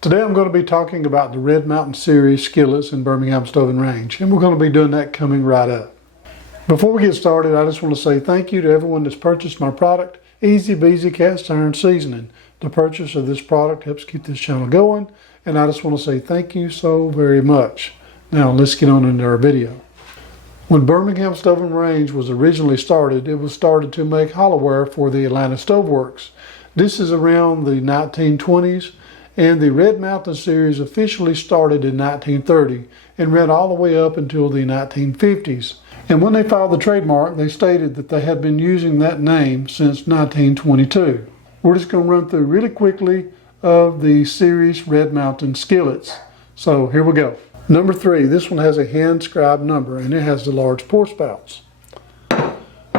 Today I'm going to be talking about the Red Mountain series skillets in Birmingham Stove and Range, and we're going to be doing that coming right up. Before we get started, I just want to say thank you to everyone that's purchased my product, Easy Beezy Cast Iron Seasoning. The purchase of this product helps keep this channel going, and I just want to say thank you so very much. Now let's get on into our video. When Birmingham Stove and Range was originally started, it was started to make hollowware for the Atlanta Stove Works. This is around the 1920s. And the Red Mountain series officially started in 1930 and ran all the way up until the 1950s. And when they filed the trademark, they stated that they had been using that name since 1922. We're just going to run through really quickly of the series Red Mountain skillets. So here we go. Number 3, this one has a hand-scribed number and it has the large pour spouts.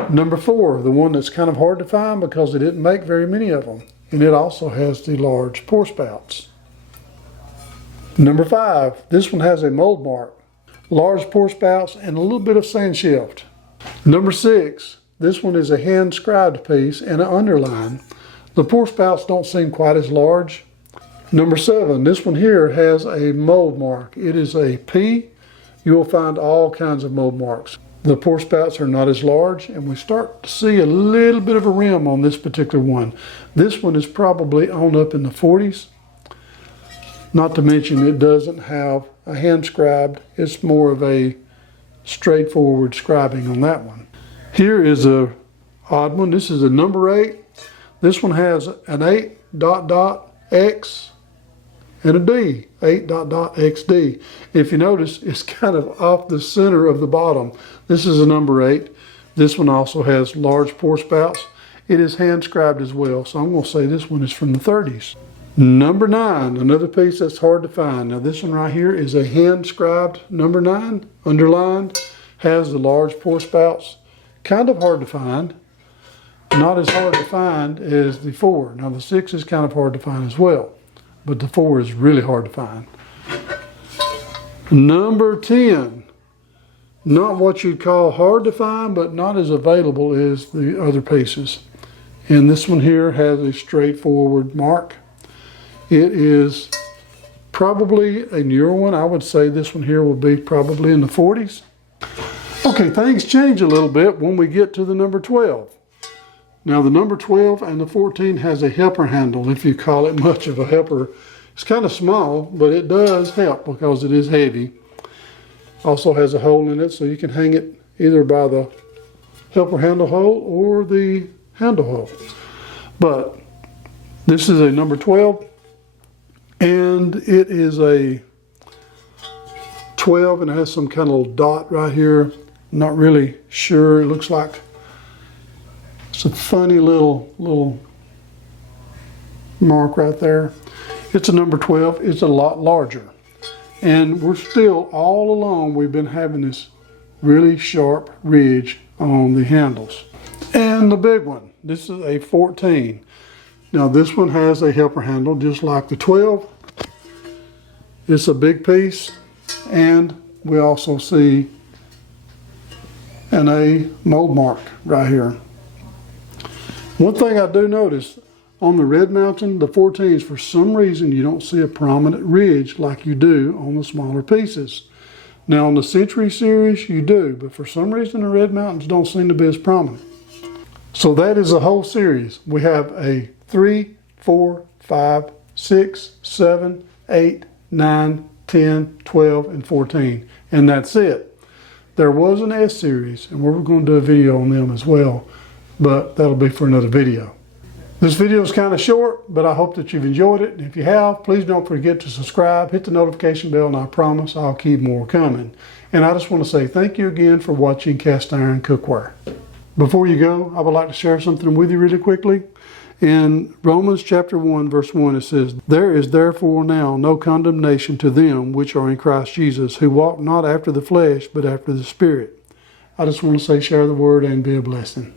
Number 4, the one that's kind of hard to find because they didn't make very many of them. And it also has the large pour spouts. Number 5, this one has a mold mark, large pour spouts, and a little bit of sand shift. Number 6, this one is a hand scribed piece and an underline. The pour spouts don't seem quite as large. Number 7, this one here has a mold mark. It is a P. You will find all kinds of mold marks. The pour spouts are not as large, and we start to see a little bit of a rim on this particular one. This one is probably on up in the 40s. Not to mention it doesn't have a hand scribed. It's more of a straightforward scribing on that one. Here is a odd one. This is a number 8. This one has an 8.X and a D, 8.XD. If you notice, it's kind of off the center of the bottom. This is a number 8. This one also has large pour spouts. It is hand scribed as well, so I'm going to say this one is from the 30s. Number 9, another piece that's hard to find. Now this one right here is a hand scribed number 9, underlined, has the large pour spouts. Kind of hard to find. Not as hard to find as the 4. Now the 6 is kind of hard to find as well, but the 4 is really hard to find. Number 10, not what you'd call hard to find, but not as available as the other pieces. And this one here has a straightforward mark. It is probably a newer one. I would say this one here will be probably in the 40s. Okay, things change a little bit when we get to the number 12. Now the number 12 and the 14 has a helper handle, if you call it much of a helper. It's kind of small, but it does help because it is heavy. Also has a hole in it, so you can hang it either by the helper handle hole or the handle hole. But this is a number 12, and it is a 12, and it has some kind of little dot right here. Not really sure. It looks like it's a funny little mark right there. It's a number 12. It's a lot larger. And we're still, all along, we've been having this really sharp ridge on the handles. And the big one, this is a 14. Now this one has a helper handle just like the 12. It's a big piece, and we also see a mold mark right here. One thing I do notice, on the Red Mountain, the 14s, for some reason you don't see a prominent ridge like you do on the smaller pieces. Now on the Century series you do, but for some reason the Red Mountains don't seem to be as prominent. So that is the whole series. We have a 3, 4, 5, 6, 7, 8, 9, 10, 12, and 14. And that's it. There was an S series, and we're going to do a video on them as well, but that'll be for another video. This video is kind of short, but I hope that you've enjoyed it. And if you have, please don't forget to subscribe, hit the notification bell, and I promise I'll keep more coming. And I just want to say thank you again for watching Cast Iron Cookware. Before you go, I would like to share something with you really quickly. In Romans chapter 1, verse 1, it says, "There is therefore now no condemnation to them which are in Christ Jesus, who walk not after the flesh, but after the Spirit." I just want to say share the word and be a blessing.